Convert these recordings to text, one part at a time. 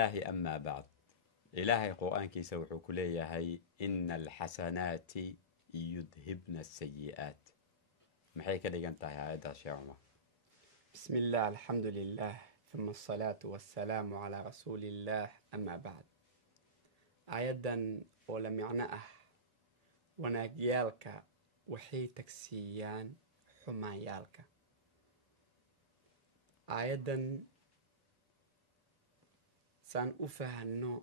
الله أما بعد إلهي قرآن كي سوحو كلية هي إن الحسنات يذهبن السيئات محي كده جنتها يا عيدا شعوما. بسم الله الحمد لله ثم الصلاة والسلام على رسول الله أما بعد آيادا ولم يعنأه وناجيالك وحي تكسيان حمايالك آيادا سان أفهنو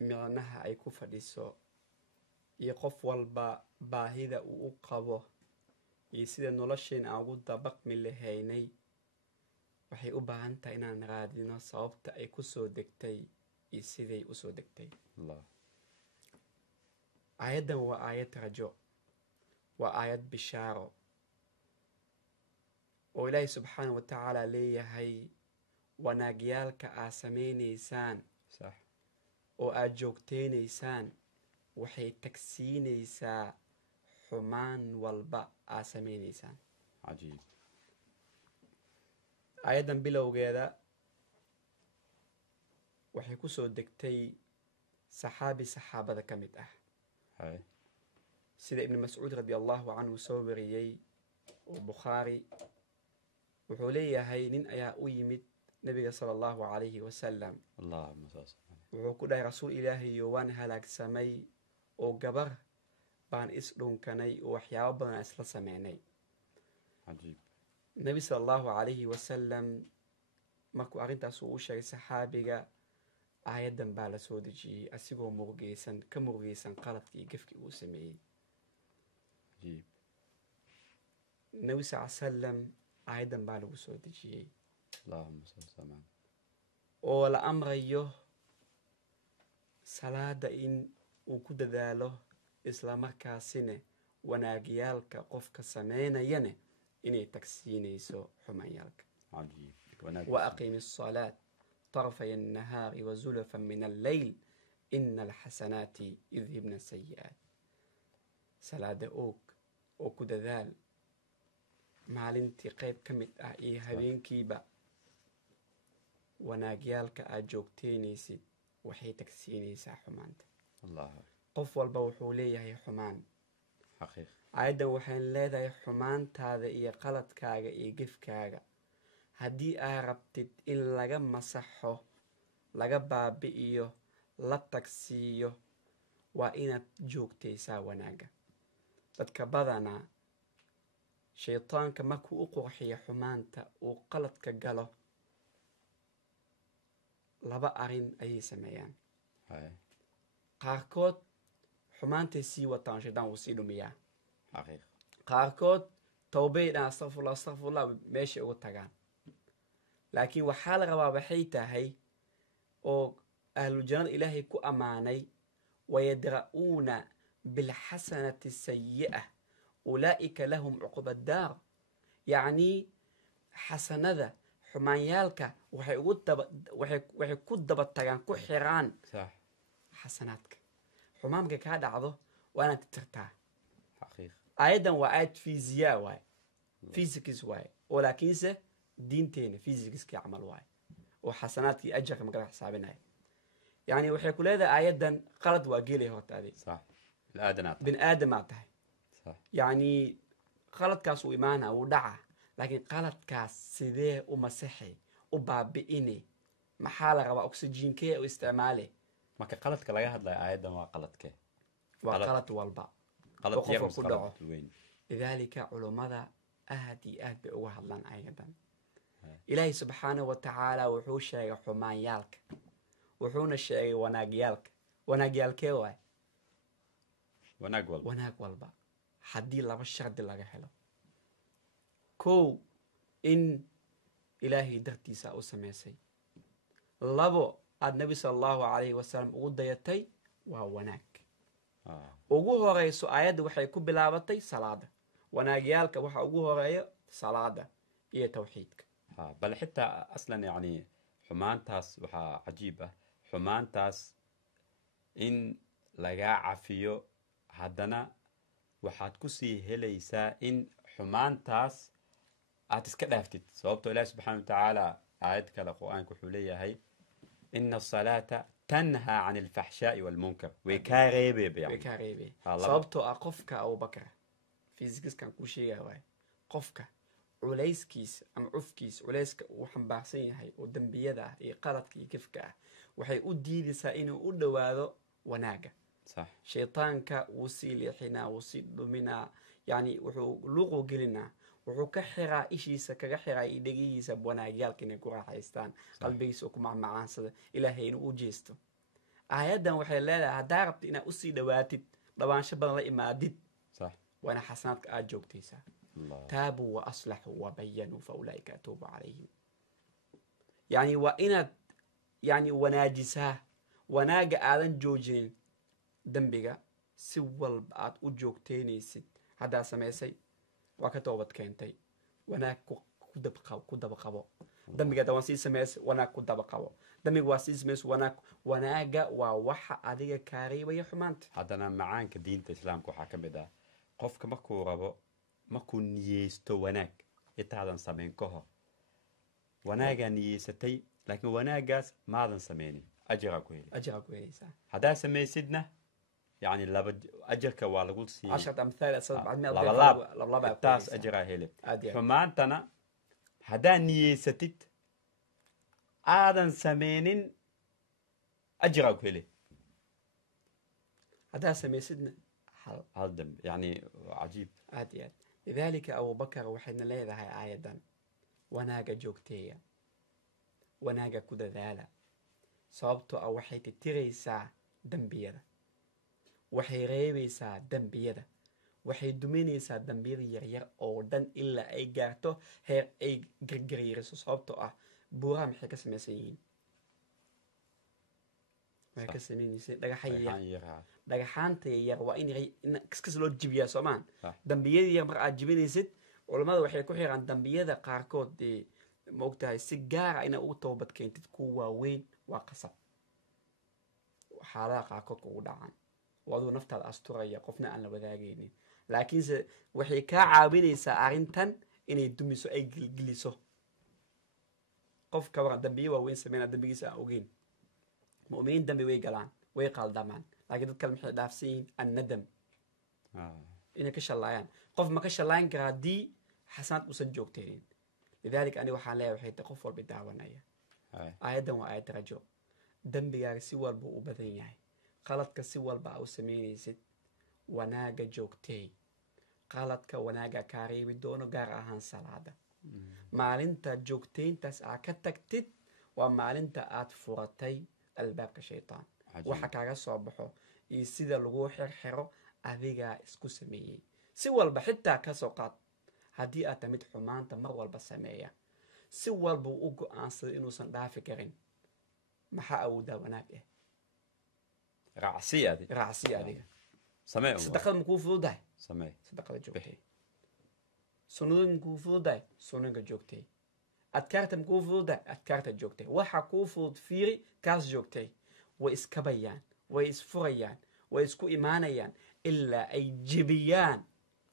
معناها أي كفديسو يقف والبا باهيدا وقبو يسيدا نولشين أعود دبق من لهيني waxay u baahan tahay inaan raadino sababta ay ku soo degtay iyo siday u soo degtay. Aayaddan waa aayad rajo, waa aayad bishaaro oo ilaahay subxaanahu wa tacaala leeyahay wanaagyaalka aad samaynaysaan oo aad joogteynaysaan waxay tagsiinaysaa xumaan walba aad samaynaysaan. عجيب. آيادن bilowgeeda waxay ku soo degtay saxaabada ka mid ah sida ibn mas'uud radiyallahu anhu soo wariyay oo Bukhari wuxuu leeyahay nin ayaa u yimid nabiga sallallahu alayhi wa sallam Allahumma salli wuxuu ku dhahay rasuul ilaahay waan halaagsamay oo gabar baan is dhunkanay oo waxyaabo badan isla sameynay. عجيب. nabi sallallahu alayhi wa sallam markuu arrintaas uu sheegay saxaabiga aayadan baa la soo dejiyey asigoo ka murugeysan qaladkii gafkii uu sameeyey. عجيب. nabi sallallahu alayhi wa sallam aayadan baa lagu soo dejiyey اللهم صل وسلم oo la amrayo salaada in uu ku dadaalo isla markaasina wanaagyaalka qofka sameynayane inay tagsiinayso xumaanyaalka. عجيب. وأقم الصلاة طرفي النهار وزلفا من الليل إن الحسنات يذهبن السيئات. صلاة أو كدذال maalintii qayb ka mid ah iyo habeenkiiba wanaagyaalka aad joogteynaysid waxay tagsiinaysaa xumaanta. qof walba wuxuu leeyahay xumaan. aayaddan waxaan leedahay xumaantaada iyo qaladkaaga iyo gefkaaga haddii aad rabtid in laga masaxo laga baabi'iyo la tagsiiyo waa inaad joogtaysaa wanaagga. dadka badanaa shaytaanka markuu u qurxiyo xumaanta uu qaladka galo laba arrin ayay sameeyaan. qaarkood xumaantay sii wataan shaydaan wuu sii dhumiyaa. qaarkood tawbeydhan astaqfirullah meeshay ugu tagaan. laakiin waxaa la rabaa waxay tahay oo ahlujannada ilaahay ku ammaanay wayadra'uuna bilxasanati sayi'a ulaa'ika lahum cuquba daar. yacnii xasanada xumaanyaalka waxay ku daba tagaan ku xiraan xasanaadka. xumaamka kaa dhacdo waa inaad tirtaa. aayaddan waa aayad fiisiyaa waaye physics waaye oo laakiinse diinteena physicskii camal waaye oo xasanaadkii ajarka magala xisaabinaya. yani waxay ku leedahay aayaddan qalad waa gelaya horta adig bin aadamaa tahay. yani qaladkaas uu imaana wuu dhaca laakiin qaladkaas sidee u masaxay u baabi'ine maxaa la rabaa oxygenkee u isticmaale. marka qaladka laga hadlayo aayaddan waa qaladkee waa qalad walba oo qofka ku dhaco. lidaalika culummada aad iyo aad bay uga hadlaan aayaddan. ilaahay subxaanahu wa tacaala wuxuu sheegay xumaanyaalka wuxuuna sheegay wanaagyaalka. wanaagyaalkee waay wanaag walba haddii laba shardi laga helo. kow in ilaahay dartiisa u samaysay. labo aad nabi sala allahu calayhi wasalam ugu dayatay waa wanaag. ugu horeyso aayadda waxay ku bilaabatay salaada. wanaagyaalka waxa ugu horeeya salaada iyo tawxiidka. bal xitaa aslan yani xumaantaas waxaa cajiib ah xumaantaas in lagaa cafiyo haddana waxaad kusii helaysaa in xumaantaas aad iska dhaaftid sababtoo ilaahi subxaana wa tacaala aayad kale qur-aanka wuxuu leeyahay إن الصلاة تنهى عن الفحشاء والمنكر ويكاريبي يعني ويكاريبي sababtoo ah qofka Abubakar fiisigiskan ku sheegaya waay qofka culayskiisa ama cufkiisa culayska uu xambaarsan yahay oo dambiyada ah iyo qaladka iyo kifka ah waxay u diidaysaa inuu u dhowaado wanaaga صح shaytaanka wuu sii leexinaa wuu sii dhuminaa yani wuxuu luuqu gelinaa wuxuu ka xiraa ishiisa kaga xiraa iyo dhegihiisa wanaagyaalka inay ku raaxaystaan qalbigiisa oo ku macmacaansada ilaahay inuu u jeesto aayaddan waxay leedahay haddaa rabta inaad usii dhawaatid dhawaansho badan la imaadid صح waana xasanaadka aad joogtaysaa taabuu wa aslaxuu wa bayanuu fa ulaa'ika atuubu calayhim yani waa inaad yani wanaajisaa wanaaga aadan joojinin dembiga si walba aad u joogteynaysid haddaad samaysay waa ka toobad keentay wanaag ku daba qabo dambiga waan sii samaysay wanaag ku daba qabo dambiga waa sii samaysay wanaaga waa waxa adiga kaa reebaya xumaanta haddana macaanka diinta islaamka waxaa ka mid ah qofka markuu niyeysto wanaag intaadan samayn ka hor wanaagaa niyeysatay laakiin wanaagaas maadan sameynin ajiraa ku helaysaa haddaa samaysidna يعني أجرك والقول سي 10 أمثال لبلاب تاس أجرها هيلب فما أنتنا هذا نيستت آدم سمينين أجرك هيلب هذا سميسدنا هذا يعني عجيب عادي لذلك أبو بكر وحنا ليذا هاي آية وناقة جوكتية وناقة كده ذالة صابته أو وحيت تريسا دنبيرة waxay reebaysaa dambiyada waxay duminaysaa dambiyada yaryar oo dhan ilaa ay gaarto heer ay gargaryariso sababtoo ah buuraha maxay ka samaysan yihiin waxay ka samaynaysa dhagaxaanta yaryar waa in kaskas loo jibiyaa soomaan dambiyada yar mar aad jibinaysid culammada waxay ku xiraan dambiyada qaarkood dee ma ogtahay si gaara inaad ugu toobad keentid kuwa waaweyn waa qasab xaaladaha qaarkood kugu dhacaan وادو نفتاد أسطورية قفنا أن لوداقيني لكن وحي كعابينيسا أرنتان إني دميسو أي جلسو قف كورا دنبي وين سمينا دنبيسا أوغين مؤمنين دنبي ويقلان ويقال دامان لكن تتكلم حي دافسين الندم إنا كشلايان قف ما كشلايان كرادي حسنات مسجوك تيرين لذلك أنا وحالي وحي تقفل بالدعوانية آيادا وآيات رجو دنبي يارسي والبو أبذين ياهي qaladka si walba u sameynaysid wanaaga joogtay qaladka wanaaga kaa reebi doono gaar ahaan salaada maalinta joogtayntaas aad ka tagtid waa maalinta aad furatay albaabka shaytaan waxa kaaga soo baxo iyo sida lagu xirxiro adigaa isku sameeyey si walba xitaa ka soo qaad haddii aad tamid xumaanta mar walba sameeya si walba u go'aansaday inuusan dhaafi karin maxaa awoodaa wanaag ah رعسي هذه سمع صدقة مكوفو ده سمع صدقة جوكتي سنود مكوفو ده سنود جوكتي أذكرت مكوفو ده أذكرت جوكتي وحكوفو فيري كاس جوكتي وإسكبيان وإسفريان وإسكو إيمانيان إلا أي جبيان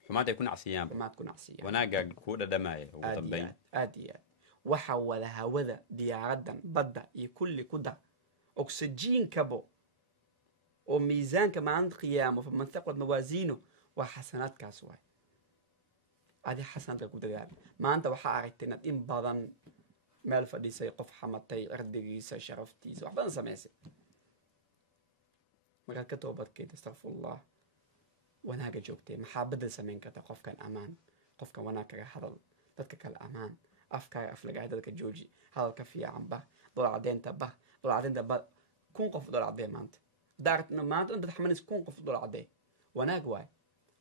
فما تكون عصيان فما تكون عصيان وناقا كودة دماية وطبين آديان وحولها وذا دياردا بدا يكل كده أكسجين كبو وميزان كمان قيامه فمن ثقلت موازينه وحسنات كاسواي هذه حسنات كودغال ما انت waxa aragtay in badan meel fadhiisay qof xamatay ardigiisa sharaftiisa wax badan sameysay marka ka toobadkeed astaghfirullah wanaaga joogtay maxaa bedel sameyn karta qofkan amaan qofkan wanaag kaga hadal dadka kale amaan afkaaga aflaga dadka jooji hadalka fiican ba dolacadeenta ba kun qof dolacadeen maanta دارت نمات أنت تحملني كون قف دول عدي وناقواي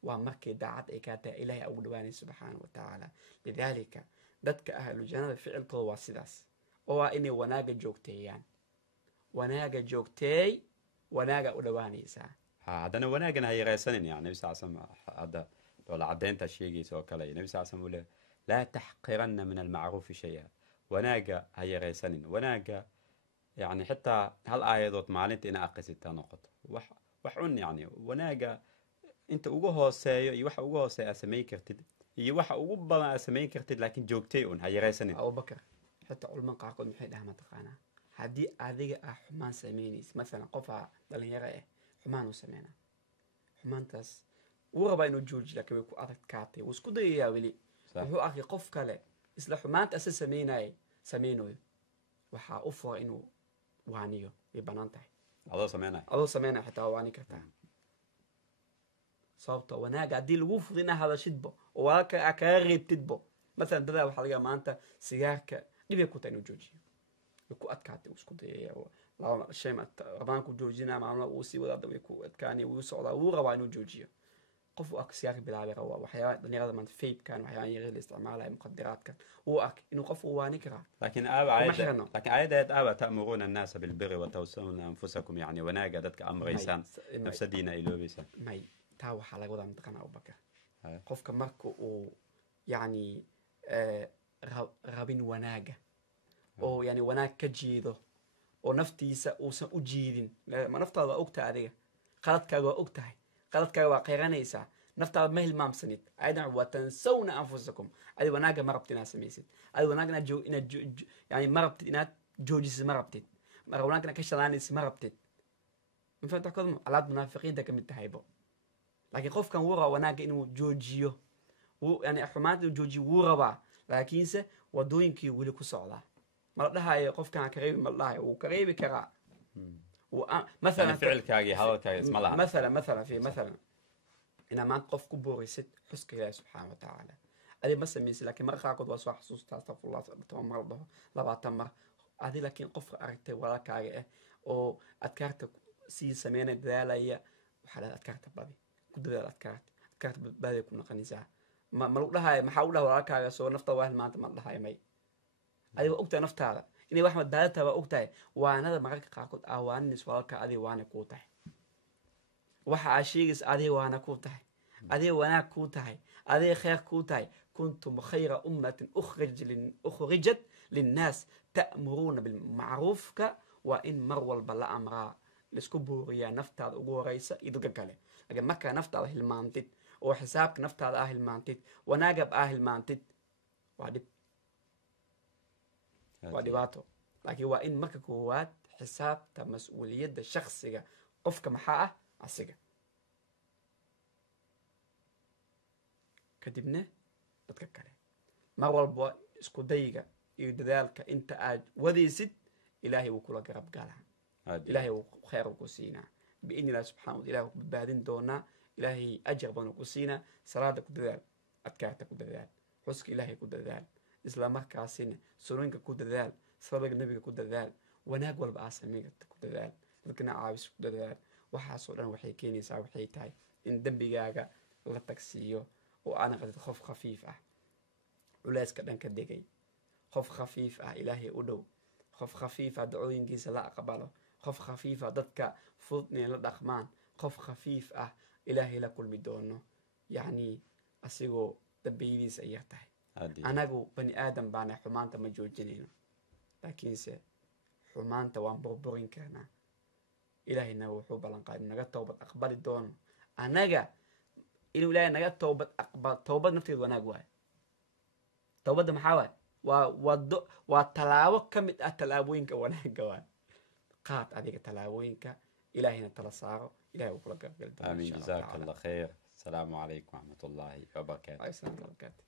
ومركي دعت إكاتا إلهي أبو دواني سبحانه وتعالى لذلك دتك أهل الجنة فعل قوة سداس هو إني وناقا جوكتي يعني وناقا جوكتي وناقا أدواني سا هذا أنا وناقا هي غيسنين يعني نبي ساسم هذا دول عدين تشيقي سو كلاي نبي ساسم ولا لا تحقرن من المعروف شيئا وناقا هي غيسنين وناقا يعني حتى هالآية دوت معلنت إن أقصتها نقطة وحن يعني وناقة أنت أوجه ساي يوح أوجه ساي أسمي كرتد يوح أوجه بنا أسمي كرتد لكن جوكتيون هاي رأسني أبو بكر حتى علماء قاعد محيد أهم تقانا haddii adiga ah xumaan samaynaysa masalan qofa dhalinyaro ah xumaan uu sameynaa xumaantaas wuu rabaa inuu joojiyo laakiin way ku adkaatay wuu isku dayayaa weli wuxuu arkay qof kale isla xumaanta asa samaynayo waxaa u fura inuu waaniyo way bannaan tahay adoo sameynaya xitaa waa waani kartaa sababto wanaaga haddii lagu fudo inaa hadashidbo oo walaalka aa kaga reebtidbo masalan dadaa waxaa laga maanta sigaarka dhibay ku tahay inuu joojiyo way ku adkaatay uu isku dayaya laba shay rabaanku joojinaa maalmo uu sii wadaada way ku adkaanaya wuu socdaa wuu rabaa inuu joojiyo qof uu ark sigaarka bilaabay rabaa waxyaaba dhalinyarada maanta faybkan waxyaaba yaryar la isticmaalaya muqadiraadkan wuu ark inuu qof uu waani karaa لكن آية آبا تأمرون الناس بالبر وتوصون أنفسكم يعني وناقة دتك أمر إنسان نفس دينا إلو بيسان ماي تا waxaa laga wadaa mataqaana Abubakar qofka marka uu yani rabin wanaaga oo yani wanaag ka jeedo oo naftiisa uusan u jeedin ma naftaada waa ogtahay adiga qaladkaaga waa ogtahay qaladkaaga waa qeyranaysaa naftaada ma hilmaamsanid aydan waa tansawna anfusakum adi wanaaga ma rabtid inaad samaysid adi wanaaga inaad yani ma rabtid inaad joojisid ma rabtid wanaaga inaad ka shalaanaysid ma rabtid ma fahamta kodmo alaad munaafiqiinta ka mid tahaybo laakiin qofkan wuu rabaa wanaaga inuu joojiyo yani xumaanta inuu joojiyo wuu rabaa laakiinse wadooyinkii weli ku socdaa ma la dhahayo qofkan ka reebi ma la dhahayo wuu ka reebi karaa مثلا فعلكاagii hadalkaaga isma laha مثلا inaa maanta qof ku boorisid xuska ilaahi subxaana watacaala adi ma samaysid laakiin marka qaarkood waa soo xasuustaa astaqfirullah 10 mar dhaho 20 mar adi laakiin qofka aragtay walaalkaaga ah oo adkaarta sii sameynaya dadaalaya waxaa dhaha adkaarta badi ku dadaal adkaarta badbaadiya ku noqonaysaa ma lagu dhahayo maxaa u dhaha walaalkaaga soo naftaada waa maanta ma la dhahayo may adiga waa ogtahay naftaada inay wax badbaadata waa ogtahay waanada mararka qaarkood waaninaysa walaalka adiga waana kuu tahay waxa aa sheegaysa adiga waana kuu tahay adiga wanaag kuu tahay adiga khayr kuu tahay kuntum khayra ummatin ukhrijat linnaas ta'muruuna bilmacruufka waa in mar walba la amraa laisku booriyaa naftaada ugu horeysa iyo dadka kale laakiin markaa naftaada hilmaantid oo xisaabka naftaada aa hilmaantid wanaagab aa hilmaantid waa dhib waa dhibaato laakiin waa in marka koowaad xisaabta mas-uuliyadda shaksiga qofka maxaa ah asiga kadibna dadka kale mar walba isku dayga iyo dadaalka inta aad wadaysid ilaahay wuu kula garab galaa ilaahay wuu khayr ku siinaa biidni ilaahi subxana wa ilahi wuu ku badbaadin doonaa ilaahay ajar badan ku siinaa salaada ku dadaal adkaarta ku dadaal xuska ilaahay ku dadaal isla markaasina sunooyinka ku dadaal salaada nabiga ku dadaal wanaag walba aa sameynta ku dadaal dadkana caawis ku dadaal waxaasoo dhan waxay keenaysaa waxay tahay in dembigaaga la tagsiiyo oo aana qadid qof khafiif ah culayska dhan ka degay qof khafiif ah ilaahay u dhow qof khafiif ah dacooyinkiisa la aqbalo qof khafiif ah dadka fududnay la dhaqmaan qof khafiif ah ilaahay la kulmi doono yacni asigoo dambiyadiisa ay yar tahay anagu bani aadam baana xumaanta ma joojinayno laakiinse xumaanta waan burburin karnaa ilaahayna wuxuu ballan qaaday naga toobad aqbali doono anaga inuu ilaahay naga toobad aqbal toobad nafteedu wanaag waayo toobadda maxaa waaye waa tallaabo ka mid ah tallaabooyinka wanaagga waayo qaad adiga tallaabooyinka ilaahayna tala saaro ilahay wuu kula garabgali doona amiin jazaaka allah khayr asalaamu calaykum waraxmat ullaahi wabarakaatu alaykum salaam wabarakatu